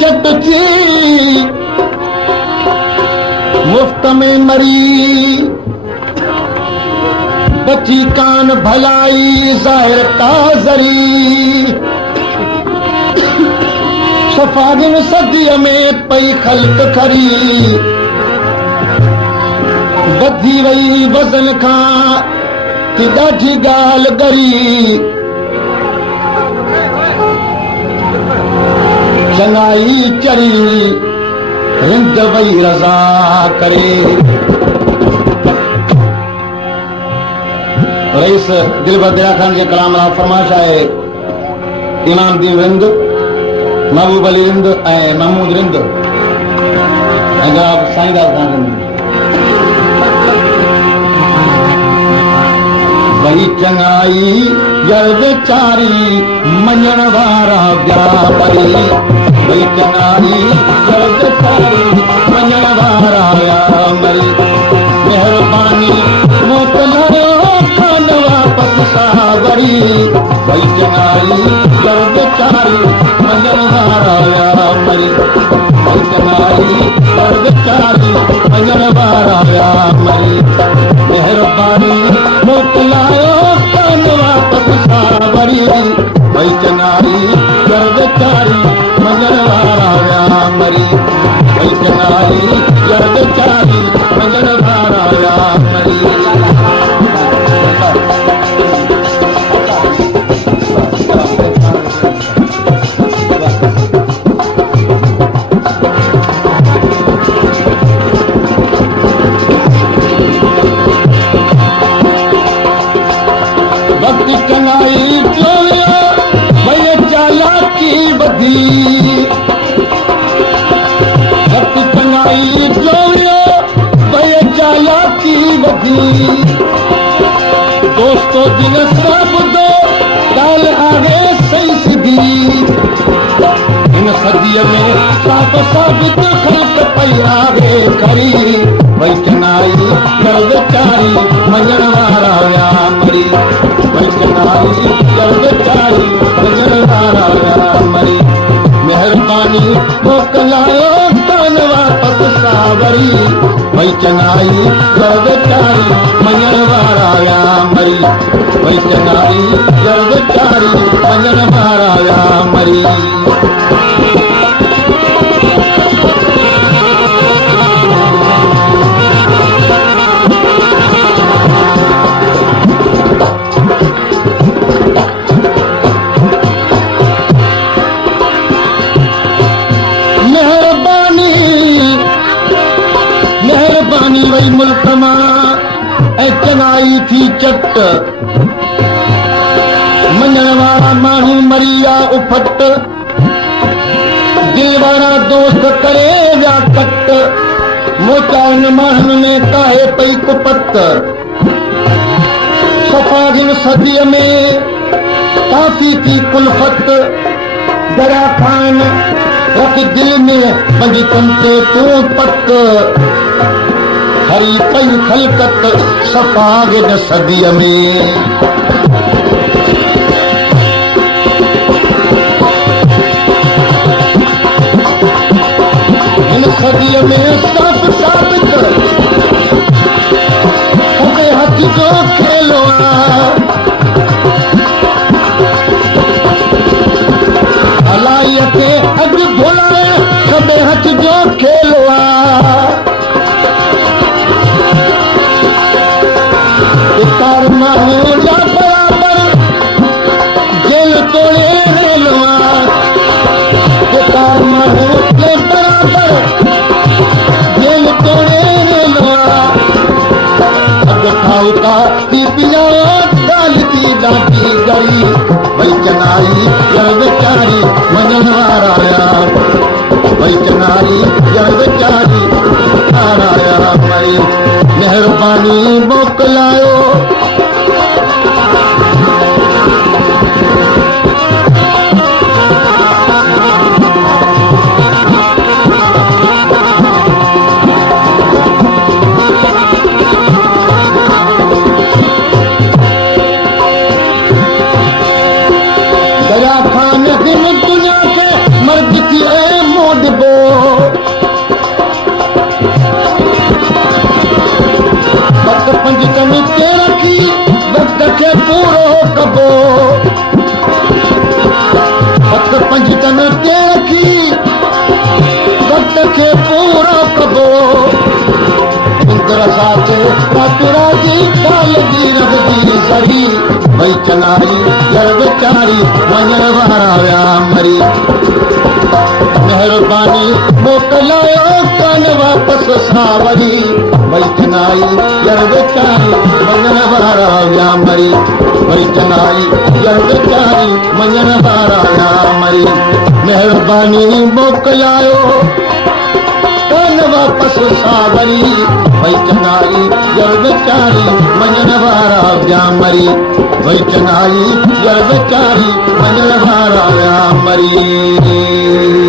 चट थी मुफ्त में मरी, बची कान भलाई जाहिर का जरी। शफागिन सदीअ में पई ख़ल्क़ खरी, वधी वई वज़न खां कि ॾाढी ॻाल्हि ॻरी। चङाई चरी रिंद वई रज़ा करे। रईस दिलबर दरिया खान के कलाम ला फरमाइश आहे, इमाम दीन रिंद, महबूब अली रिंद ऐं महमूद रिंद ऐं जनाब साईंदास खान रिंद। वही चङाई जड़ वेचारी मञण वारा ॿिया परी। वही चङाई जड़ वेचारी मञण वारा ॿिया मरी। महिरबानी मोकिलायो कान वापसि सावरी। वही चङाई जड़ वेचारी मञण वारा ॿिया मरी। वही चङाई जड़ वेचारी मञण वारा ॿिया मरी। महिरबानी मोकिलायो कान वापसि सावरी। वही चङाई जड़ वेचारी मञण वारा ॿिया मरी। वही चङाई जड़ वेचारी मञण वारा ॿिया मरी। वक़्ति चङाई चोलियो भई चालाकी वधी। वक़्ति चङाई चोलियो भई चालाकी वधी। दोस्तो जिन सां ॿुधो ॻाल्हि आहे सही सिधी। हिन सदीअ में साफ़ साबित ख़ल्क़ पई आहे खरी। भई चङाई जड़ वेचारी मञण वारा विया मरी। भई चङाई जड़ वेचारी मञण वारा विया मरी। महिरबानी मोकिलायो कान वापसि सावरी। भई चङाई जड़ वेचारी मञण वारा विया मरी। भई चङाई जड़ वेचारी मञण वारा विया मरी। वही मुल्क मां ऐं चङाई थी चट। मञण वारा माण्हू मरी विया उफट। दिल वारा दोस्त करे विया कट। मोचाइन माण्हुनि में काहे पई कुपत। सफ़ागिन सदीअ में काफ़ी थी कुलफत। दरिया खान रख दिल में बंदी कंते तूं पत। हरी पई ख़ल्क़त सफ़ागिन सदीअ में। हिन सदीअ में साफ़ साबित खॿे हथ जो खेलो आहे। अलाईअ खे अॼु भुलाए खॿे हथ जो खेलो आहे। तार माण्हू जा बराबर जेल तोड़े रेलो आहे। तार माण्हू जे बराबर जेल तोड़े रेलो आहे। अॻु खाऊ का थी पिया ॻाल्हि थी ॾाढी ॻरी। भई चङाई जड़ वेचारी मञण वारा विया। भई चङाई जड़ वेचारी वारा विया मरी। महिरबानी मोकिलायो दरिया खान बरसात पातरा जी काल जी रब जी सही भई चनाई जड़ विचारी वञण वारा विया मरी मेहरबानी मोकिलायो कान वापसि सावरी भई चनाई जड़ विचारी वञण वारा विया मरी भई चनाई जड़ विचारी वञण वारा विया मरी मेहरबानी मोकिलायो कान वापसि सावरी भई चनाई जड़ विचारी वञण वारा विया मरी भई चनाई जड़ विचारी वञण वारा विया मरी